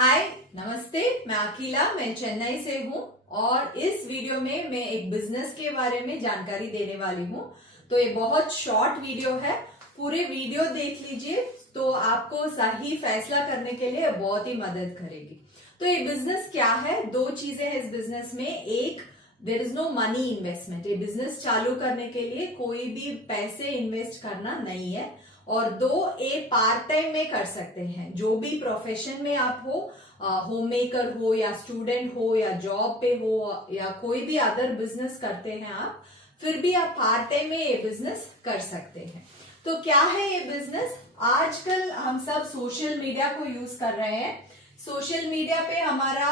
हाय नमस्ते, मैं अखिला, मैं चेन्नई से हूँ और इस वीडियो में मैं एक बिजनेस के बारे में जानकारी देने वाली हूँ। तो ये बहुत शॉर्ट वीडियो है, पूरे वीडियो देख लीजिए तो आपको सही फैसला करने के लिए बहुत ही मदद करेगी। तो ये बिजनेस क्या है? दो चीजें हैं इस बिजनेस में। एक, there is no money investment, ये बिजनेस चालू करने के लिए कोई भी पैसे इन्वेस्ट करना नहीं है। और दो, ये पार्ट टाइम में कर सकते हैं। जो भी प्रोफेशन में आप हो, होम मेकर हो या स्टूडेंट हो या जॉब पे हो या कोई भी अदर बिजनेस करते हैं आप, फिर भी आप पार्ट टाइम में ये बिजनेस कर सकते हैं। तो क्या है ये बिजनेस? आजकल हम सब सोशल मीडिया को यूज कर रहे हैं। सोशल मीडिया पे हमारा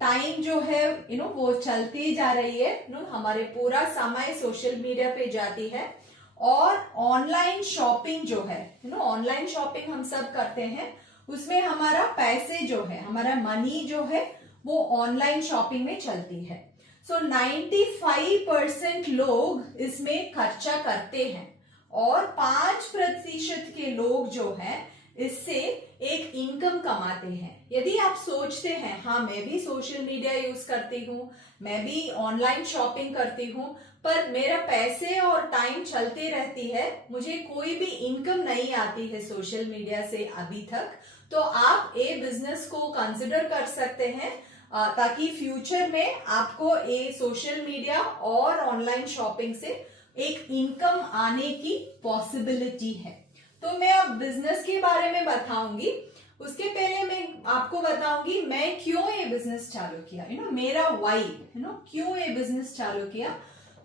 टाइम जो है वो चलती जा रही है। हमारे पूरा समय सोशल मीडिया पे जाती है। और ऑनलाइन शॉपिंग जो है, ऑनलाइन शॉपिंग हम सब करते हैं, उसमें हमारा पैसे जो है, हमारा मनी जो है वो ऑनलाइन शॉपिंग में चलती है। सो 95% लोग इसमें खर्चा करते हैं और 5% के लोग जो है इससे एक इनकम कमाते हैं। यदि आप सोचते हैं हाँ मैं भी सोशल मीडिया यूज करती हूँ, मैं भी ऑनलाइन शॉपिंग करती हूँ, पर मेरा पैसे और टाइम चलते रहती है, मुझे कोई भी इनकम नहीं आती है सोशल मीडिया से अभी तक, तो आप ये बिजनेस को कंसिडर कर सकते हैं ताकि फ्यूचर में आपको ये सोशल मीडिया और ऑनलाइन शॉपिंग से एक इनकम आने की पॉसिबिलिटी है। तो मैं अब बिजनेस के बारे में बताऊंगी। उसके पहले मैं आपको बताऊंगी मैं क्यों ये बिजनेस चालू किया, मेरा वाई, क्यों ये बिजनेस चालू किया।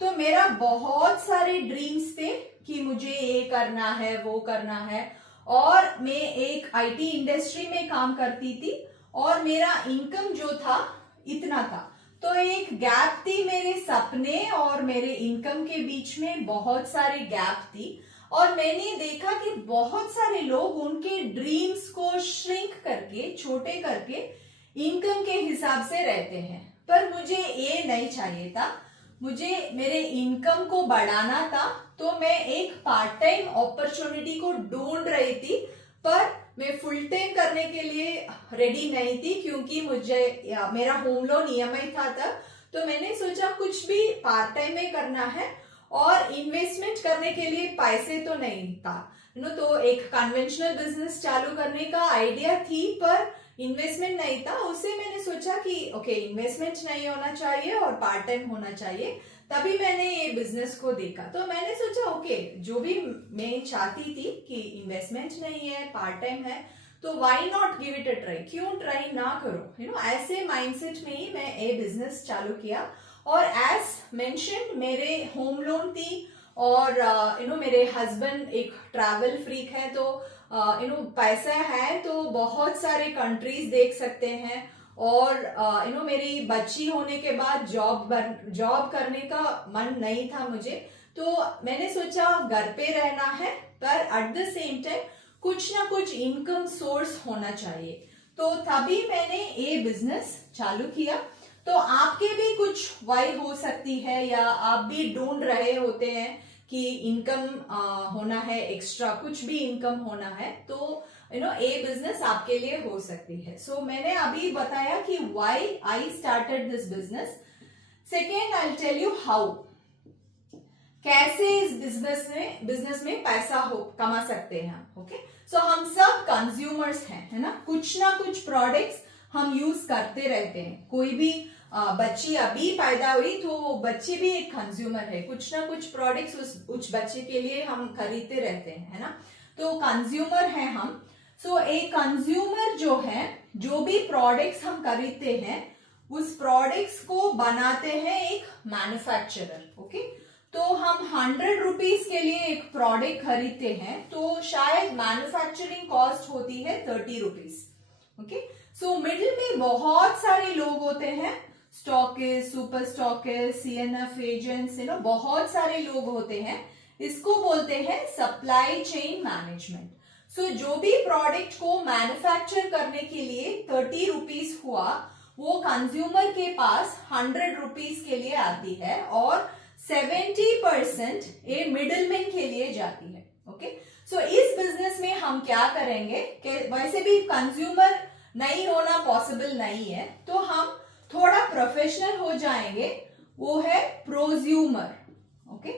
तो मेरा बहुत सारे ड्रीम्स थे कि मुझे ये करना है, वो करना है, और मैं एक आईटी इंडस्ट्री में काम करती थी और मेरा इनकम जो था इतना था। तो एक गैप थी मेरे सपने और मेरे इनकम के बीच में, बहुत सारे गैप थी। और मैंने देखा कि बहुत सारे लोग उनके ड्रीम्स को श्रिंक करके, छोटे करके इनकम के हिसाब से रहते हैं, पर मुझे ये नहीं चाहिए था। मुझे मेरे इनकम को बढ़ाना था। तो मैं एक पार्ट टाइम अपॉर्चुनिटी को ढूंढ रही थी, पर मैं फुल टाइम करने के लिए रेडी नहीं थी क्योंकि मेरा होम लोन ईएमआई था तब। तो मैंने सोचा कुछ भी पार्ट टाइम में करना है और इन्वेस्टमेंट करने के लिए पैसे तो नहीं था। तो एक कन्वेंशनल बिजनेस चालू करने का आइडिया थी पर इन्वेस्टमेंट नहीं था। उससे मैंने सोचा कि ओके, इन्वेस्टमेंट नहीं होना चाहिए और पार्ट टाइम होना चाहिए। तभी मैंने ये बिजनेस को देखा। तो मैंने सोचा ओके, जो भी मैं चाहती थी कि इन्वेस्टमेंट नहीं है, पार्ट टाइम है, तो why not give it a try, क्यों ट्राई ना करो। ऐसे माइंडसेट में ही मैं ये बिजनेस चालू किया। और एज मेंशन, मेरे होम लोन थी और मेरे हस्बैंड एक ट्रैवल फ्रीक है, तो पैसा है तो बहुत सारे कंट्रीज देख सकते हैं। और मेरी बच्ची होने के बाद जॉब करने का मन नहीं था मुझे। तो मैंने सोचा घर पे रहना है पर एट द सेम टाइम कुछ ना कुछ इनकम सोर्स होना चाहिए। तो तभी मैंने ये बिजनेस चालू किया। तो आपके भी कुछ वाई हो सकती है या आप भी ढूंढ रहे होते हैं कि इनकम होना है, एक्स्ट्रा कुछ भी इनकम होना है, तो ये बिजनेस आपके लिए हो सकती है। सो मैंने अभी बताया कि why I started this business. Second, I tell you how, कैसे इस बिजनेस में पैसा कमा सकते हैं हम। ओके, सो हम सब कंज्यूमर्स हैं, है ना, कुछ ना कुछ प्रोडक्ट्स हम यूज करते रहते हैं। कोई भी बच्ची अभी पैदा हुई तो वो बच्ची भी एक कंज्यूमर है, कुछ ना कुछ प्रोडक्ट्स उस बच्चे के लिए हम खरीदते रहते हैं, है ना। तो कंज्यूमर है हम। सो एक कंज्यूमर जो है, जो भी प्रोडक्ट्स हम खरीदते हैं उस प्रोडक्ट्स को बनाते हैं एक मैन्युफैक्चरर। ओके, तो हम 100 रुपीज के लिए एक प्रोडक्ट खरीदते हैं तो शायद मैन्युफैक्चरिंग कॉस्ट होती है 30 रुपीज। ओके, सो मिडिल में बहुत सारे लोग होते हैं, stockist, super stockist, CNF agents, बहुत सारे लोग होते हैं। इसको बोलते हैं सप्लाई चेन मैनेजमेंट। सो जो भी प्रोडक्ट को मैन्युफैक्चर करने के लिए 30 रुपीज हुआ, वो कंज्यूमर के पास 100 रुपीज के लिए आती है और 70% ये मिडिलमैन के लिए जाती है। ओके, सो इस बिजनेस में हम क्या करेंगे कि वैसे भी कंज्यूमर नहीं होना पॉसिबल नहीं है, तो हम थोड़ा प्रोफेशनल हो जाएंगे, वो है प्रोज्यूमर। ओके,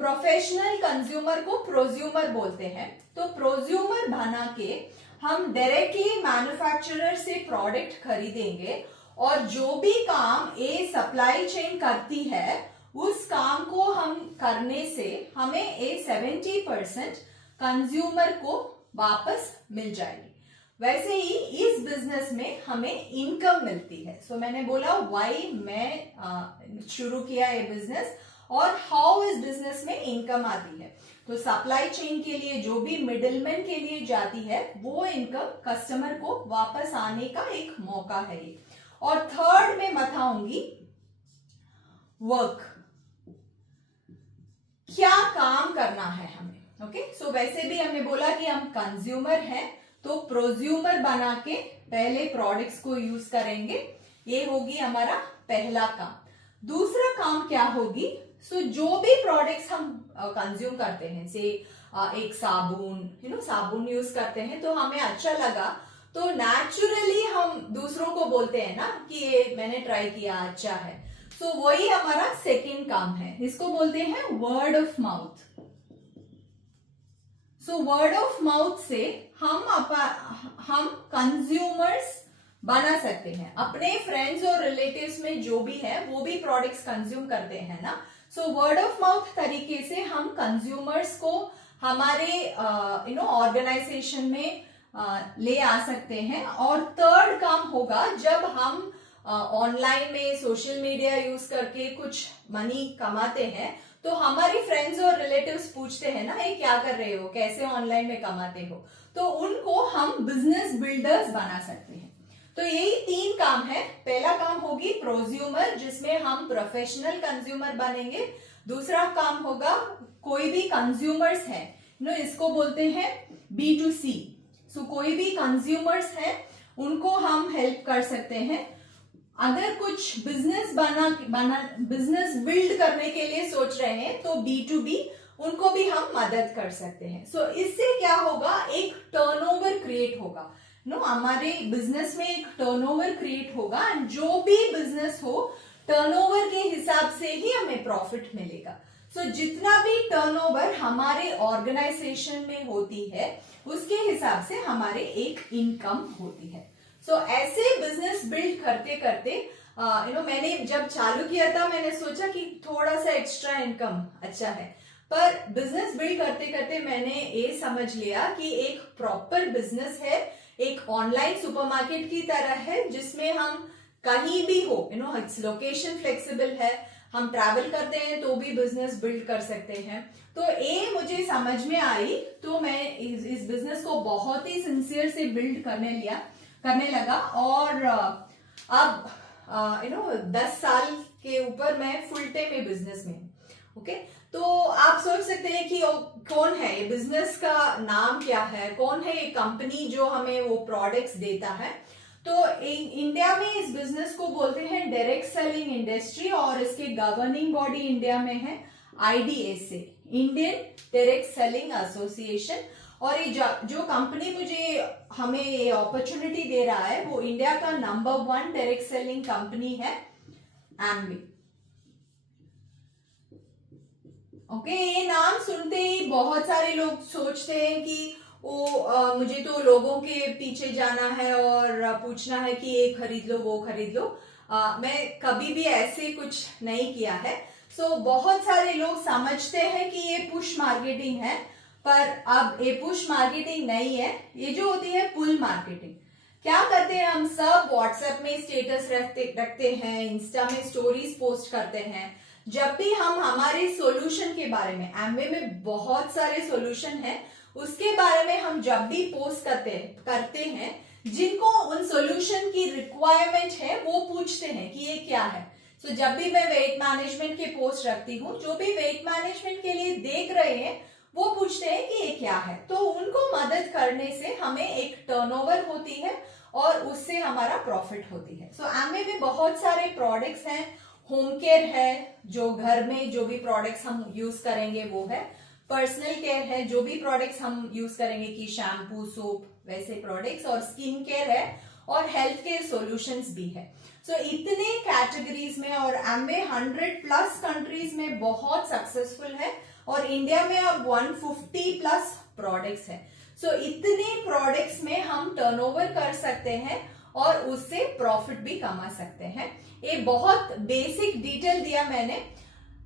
प्रोफेशनल कंज्यूमर को प्रोज्यूमर बोलते हैं। तो प्रोज्यूमर बना के हम डायरेक्टली मैन्युफैक्चरर से प्रोडक्ट खरीदेंगे और जो भी काम ए सप्लाई चेन करती है उस काम को हम करने से हमें ए 70% कंज्यूमर को वापस मिल जाएगी। वैसे ही इस बिजनेस में हमें इनकम मिलती है। सो मैंने बोला व्हाई मैं शुरू किया ये बिजनेस और हाउ इस बिजनेस में इनकम आती है। तो सप्लाई चेन के लिए जो भी मिडिलमैन के लिए जाती है वो इनकम कस्टमर को वापस आने का एक मौका है ये। और थर्ड में बताऊंगी वर्क, क्या काम करना है हमें। ओके, सो वैसे भी हमने बोला कि हम कंज्यूमर हैं, तो प्रोज्यूमर बना के पहले प्रोडक्ट्स को यूज करेंगे, ये होगी हमारा पहला काम। दूसरा काम क्या होगी, सो जो भी प्रोडक्ट्स हम कंज्यूम करते हैं, से एक साबुन साबुन यूज करते हैं तो हमें अच्छा लगा, तो नेचुरली हम दूसरों को बोलते हैं ना कि ये मैंने ट्राई किया, अच्छा है। सो वही हमारा सेकंड काम है, इसको बोलते हैं word of mouth. So word of mouth से हम कंज्यूमर्स बना सकते हैं, अपने फ्रेंड्स और रिलेटिव्स में जो भी है वो भी प्रोडक्ट्स कंज्यूम करते हैं ना। सो वर्ड ऑफ माउथ तरीके से हम कंज्यूमर्स को हमारे ऑर्गेनाइजेशन में ले आ सकते हैं। और थर्ड काम होगा जब हम ऑनलाइन में सोशल मीडिया यूज करके कुछ मनी कमाते हैं, तो हमारी फ्रेंड्स और रिलेटिव्स पूछते हैं ना, ये क्या कर रहे हो, कैसे ऑनलाइन में कमाते हो, तो उनको हम बिजनेस बिल्डर्स बना सकते हैं। तो यही तीन काम है। पहला काम होगी प्रोज्यूमर, जिसमें हम प्रोफेशनल कंज्यूमर बनेंगे। दूसरा काम होगा कोई भी कंज्यूमर्स है इसको बोलते हैं B2C। सो कोई भी कंज्यूमर्स हैं उनको हम हेल्प कर सकते हैं। अगर कुछ बिजनेस बिजनेस बिल्ड करने के लिए सोच रहे हैं तो B2B, उनको भी हम मदद कर सकते हैं। सो इससे क्या होगा, एक टर्नओवर क्रिएट होगा हमारे बिजनेस में एक टर्नओवर क्रिएट होगा। जो भी बिजनेस हो टर्नओवर के हिसाब से ही हमें प्रॉफिट मिलेगा। सो जितना भी टर्नओवर हमारे ऑर्गेनाइजेशन में होती है उसके हिसाब से हमारे एक इनकम होती है। सो ऐसे बिजनेस बिल्ड करते करते मैंने जब चालू किया था मैंने सोचा कि थोड़ा सा एक्स्ट्रा इनकम अच्छा है, पर बिजनेस बिल्ड करते करते मैंने ये समझ लिया कि एक प्रॉपर बिजनेस है, एक ऑनलाइन सुपरमार्केट की तरह है, जिसमें हम कहीं भी हो लोकेशन फ्लेक्सिबल है, हम ट्रैवल करते हैं तो भी बिजनेस बिल्ड कर सकते हैं। तो ये मुझे समझ में आई, तो मैं इस बिजनेस को बहुत ही सिंसियर से बिल्ड करने लगा। और अब 10 साल के ऊपर मैं फुल टाइम बिजनेस में। ओके, तो आप सोच सकते हैं कि कौन है ये, बिजनेस का नाम क्या है, कौन है ये कंपनी जो हमें वो प्रोडक्ट्स देता है। तो इंडिया में इस बिजनेस को बोलते हैं डायरेक्ट सेलिंग इंडस्ट्री, और इसके गवर्निंग बॉडी इंडिया में है IDSA, Indian direct selling association. और ये जो कंपनी हमें ये अपॉर्चुनिटी दे रहा है वो इंडिया का नंबर 1 डायरेक्ट सेलिंग कंपनी है, एमवे। ओके, ये नाम सुनते ही बहुत सारे लोग सोचते हैं कि मुझे तो लोगों के पीछे जाना है और पूछना है कि ये खरीद लो वो खरीद लो। मैं कभी भी ऐसे कुछ नहीं किया है। सो बहुत सारे लोग समझते हैं कि ये पुश मार्केटिंग है, पर अब ये पुश मार्केटिंग नहीं है, ये जो होती है पुल मार्केटिंग। क्या करते हैं हम सब, व्हाट्सएप में स्टेटस रखते हैं, इंस्टा में स्टोरीज पोस्ट करते हैं। जब भी हम हमारे सॉल्यूशन के बारे में, एमवे में बहुत सारे सॉल्यूशन हैं, उसके बारे में हम जब भी पोस्ट करते हैं, जिनको उन सॉल्यूशन की रिक्वायरमेंट है वो पूछते हैं कि ये क्या है। सो जब भी मैं वेट मैनेजमेंट के पोस्ट रखती हूँ, जो भी वेट मैनेजमेंट के लिए देख रहे हैं वो पूछते हैं कि ये क्या है। तो उनको मदद करने से हमें एक टर्नओवर होती है और उससे हमारा प्रॉफिट होती है। सो एमवे में बहुत सारे प्रोडक्ट्स हैं। होम केयर है, जो घर में जो भी प्रोडक्ट्स हम यूज करेंगे वो है। पर्सनल केयर है, जो भी प्रोडक्ट्स हम यूज करेंगे कि शैम्पू, सोप, वैसे प्रोडक्ट्स। और स्किन केयर है, और हेल्थ केयर सॉल्यूशंस भी है। सो इतने कैटेगरीज में और एमवे 100+ कंट्रीज में बहुत सक्सेसफुल है और इंडिया में अब 150+ प्रोडक्ट्स है। सो इतने प्रोडक्ट्स में हम टर्नओवर कर सकते हैं और उससे प्रॉफिट भी कमा सकते हैं। ये बहुत बेसिक डिटेल दिया मैंने।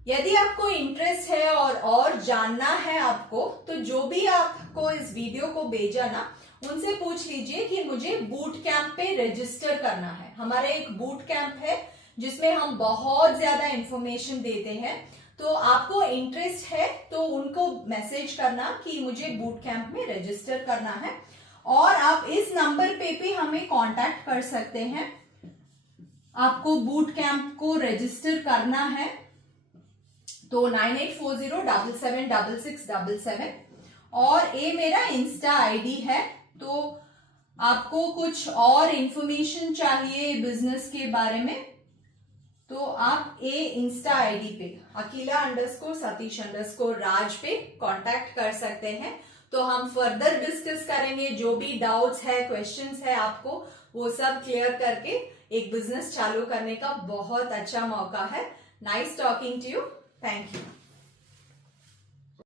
यदि आपको इंटरेस्ट है और जानना है आपको, तो जो भी आपको इस वीडियो को भेजा ना, उनसे पूछ लीजिए कि मुझे बूट कैंप पे रजिस्टर करना है। हमारा एक बूट कैंप है जिसमें हम बहुत ज्यादा इंफॉर्मेशन देते हैं। तो आपको इंटरेस्ट है तो उनको मैसेज करना कि मुझे बूट कैंप में रजिस्टर करना है, और आप इस नंबर पे भी हमें कांटेक्ट कर सकते हैं। आपको बूट कैंप को रजिस्टर करना है तो 9840776677, और ये मेरा इंस्टा आईडी है। तो आपको कुछ और इंफॉर्मेशन चाहिए बिजनेस के बारे में तो आप ये इंस्टा आईडी पे akila_satish_raj पे कांटेक्ट कर सकते हैं। तो हम फर्दर डिस्कस करेंगे, जो भी डाउट्स है, क्वेश्चंस है आपको, वो सब क्लियर करके एक बिजनेस चालू करने का बहुत अच्छा मौका है। Nice talking to you, thank you.